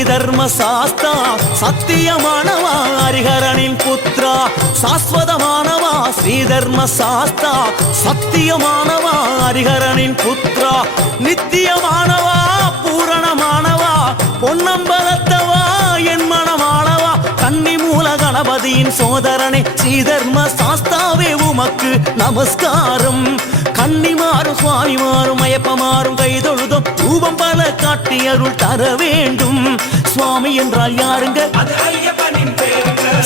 ஸ்ரீதர்ம சாஸ்தா சத்தியமானவா ஹரிஹரனின் புத்ரா சாஸ்வதமானவா ஸ்ரீதர்ம சாஸ்தா சத்தியமானவா ஹரிஹரனின் புத்ரா நித்தியமானவா பூரணமானவா பொன்னம்பலத்தவா என் மனமானவா கன்னி மூல கணபதியின் சோதரனே ஸ்ரீதர்ம சாஸ்தாவே உமக்கு நமஸ்காரம் கன்னிமாறும் சுவாமிமாறும் ஐயப்பமாறும் கைதொழுதும் ரூபம் பல காட்டி அருள் தர வேண்டும் சுவாமி என்றால் யாருங்க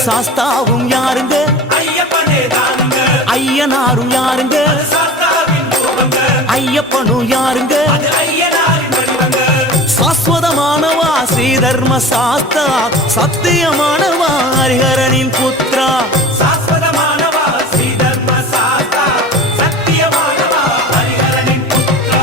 சாஸ்தாவும் யாருங்க ஐயனாரும் யாருங்க ஐயப்பனும் யாருங்க சாஸ்வதமானவா ஸ்ரீதர்ம சாஸ்தா சத்தியமானவா ஹரிஹரனின் புத்ரா சாஸ்வதமானவா ஸ்ரீதர்ம சாஸ்தா சத்தியமானவா ஹரிஹரனின் புத்ரா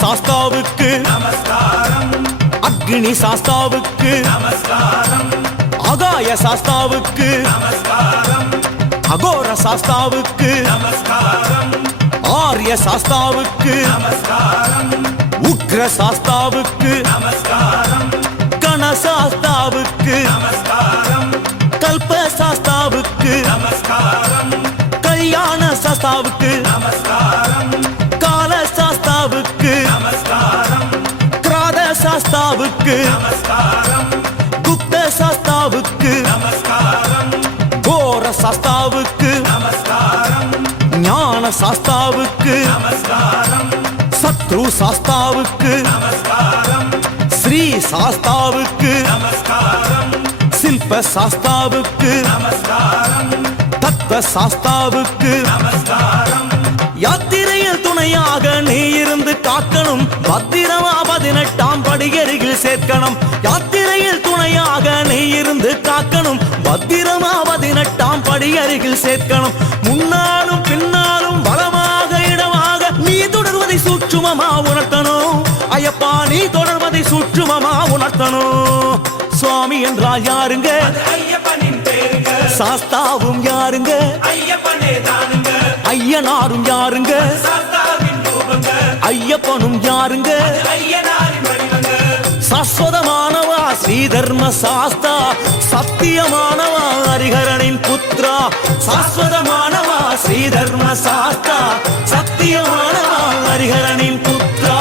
சாஸ்தாவுக்கு நமஸ்காரம் அக்னி சாஸ்தாவுக்கு நமஸ்காரம் ஆகாய சாஸ்தாவுக்கு நமஸ்காரம் அகோர சாஸ்தாவுக்கு நமஸ்காரம் ஆர்ய சாஸ்தாவுக்கு நமஸ்காரம் உக்ர சாஸ்தாவுக்கு நமஸ்காரம் கண சாஸ்தாவுக்கு நமஸ்காரம் கல்ப சாஸ்தாவுக்கு நமஸ்காரம் கல்யாண சாஸ்தாவுக்கு நமஸ்காரம் சாஸ்தாவுக்கு நமஸ்காரம் கிராத சாஸ்தாவுக்கு நமஸ்காரம் குப்த சாஸ்தாவுக்கு நமஸ்காரம் கோர சாஸ்தாவுக்கு நமஸ்காரம் ஞான சாஸ்தாவுக்கு நமஸ்காரம் சத்ரு சாஸ்தாவுக்கு நமஸ்காரம் ஸ்ரீ சாஸ்தாவுக்கு நமஸ்காரம் சில்ப சாஸ்தாவுக்கு நமஸ்காரம் தத்துவ சாஸ்தாவுக்கு நமஸ்காரம் யாத்திரையில் துணையாக நீ இருந்து காக்கணும் பத்திரமா 18ஆம் படியருகில் சேர்க்கணும் யாத்திரையில் துணையாக நீ இருந்து காக்கணும் பத்திரமா 18ஆம் படியருகில் சேர்க்கணும் முன்னாலும் பின்னாலும் வளமாக இடமாக நீ தொடர்வதை சூட்சுமமா உணர்த்தணும் ஐயப்பா நீ தொடர்வதை சூட்சுமமா உணர்த்தணும் சுவாமி என்றால் யாருங்க சாஸ்தாவும் யாருங்க ஐயனாரும் யாருங்க ஐயப்பனும் யாருங்க சாஸ்வதமானவா ஸ்ரீதர்ம சாஸ்தா சத்தியமானவா ஹரிஹரனின் புத்ரா சாஸ்வதமானவா ஸ்ரீதர்ம சாஸ்தா சத்தியமானவா ஹரிஹரனின் புத்ரா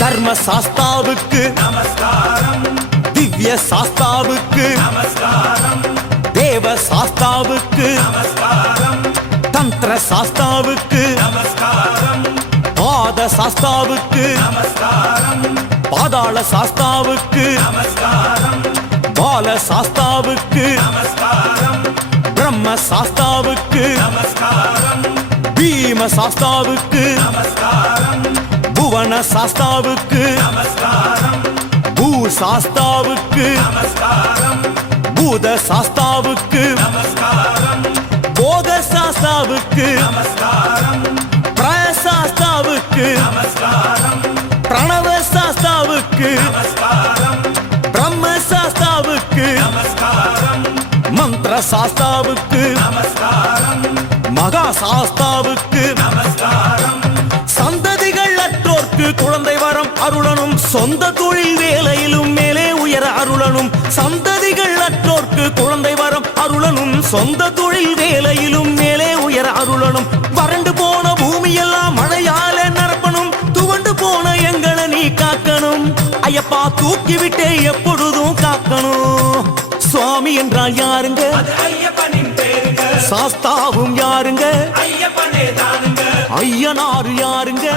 தர்ம சாஸ்தாவுக்கு நமஸ்காரம் திவ்ய சாஸ்தாவுக்கு நமஸ்காரம் தேவ சாஸ்தாவுக்கு நமஸ்காரம் தந்திர சாஸ்தாவுக்கு நமஸ்காரம் பாத சாஸ்தாவுக்கு நமஸ்காரம் பாதாள சாஸ்தாவுக்கு நமஸ்காரம் பால சாஸ்தாவுக்கு நமஸ்காரம் பிரம்ம சாஸ்தாவுக்கு நமஸ்காரம் பீம சாஸ்தாவுக்கு நமஸ்காரம் புவன சாஸ்தாவுக்கு நமஸ்காரம் பூ சாஸ்தாவுக்கு நமஸ்காரம் பூத சாஸ்தாவுக்கு நமஸ்காரம் போக சாஸ்தாவுக்கு நமஸ்காரம் பிரய சாஸ்தாவுக்கு நமஸ்காரம் பிரணவ சாஸ்தாவுக்கு நமஸ்காரம் பிரம்ம சாஸ்தாவுக்கு நமஸ்காரம் மந்திர சாஸ்தாவுக்கு நமஸ்காரம் மகா சாஸ்தாவுக்கு நமஸ்காரம் குழந்தை வரம் அருளனும் சொந்த தொழில் வேலையிலும் மேலே உயர அருளனும் சந்ததிகள் அற்றோர்க்கு குழந்தை வரம் அருளனும் சொந்த தொழில் வேலையிலும் மேலே உயர அருளனும் வறண்டு போன பூமியெல்லாம் மழையால நிரப்பணும் துவண்டு போன எங்களை நீ காக்கணும் ஐயப்பா தூக்கிவிட்டே எப்பொழுதும் காக்கணும் சுவாமி என்றால் யாருங்க சாஸ்தாவும் யாருங்க ஐயனாரு யாருங்க